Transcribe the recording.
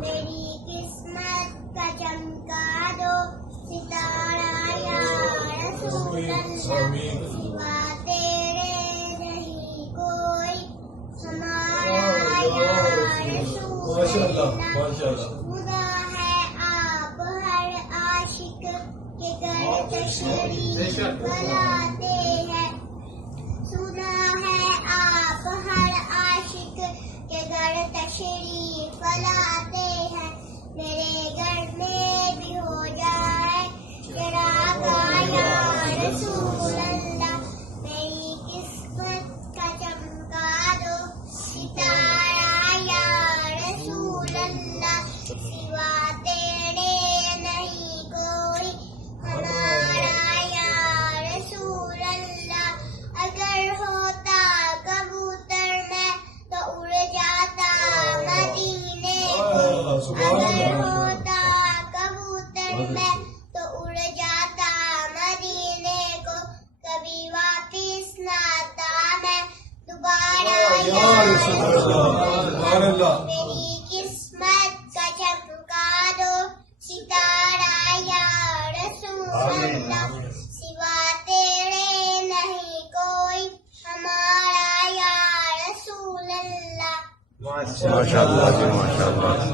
میری قسمت کا چمکا دو ستارہ یا رسول اللہ، سوا تیرے نہیں کوئی ہمارا یا رسول اللہ، خدا ہے آپ ہر عاشق کے گھر تشریف لاتے ہیں، خدا ہے آپ ہر عاشق کے گھر تشریف لاتے ہیں، میرے گھر میں بھی ہو جائے چراغ یا رسول اللہ، میری قسمت کا چمکا دو ستارہ یا رسول اللہ، سوا تیرے نہیں کوئی ہمارا یا رسول اللہ، اگر ہوتا کبوتر میں تو اڑ جاتا مدینے کو، اگر ہوتا کبوتر میں تو اڑ جاتا مدینے کو، کبھی واپس نہ آتا میں دوبارہ یا رسول اللہ، میری قسمت کا چمکا دو ستارہ یا رسول اللہ، سوا تیرے نہیں کوئی ہمارا یا رسول اللہ۔ ماشاء اللہ جی، ماشاء اللہ۔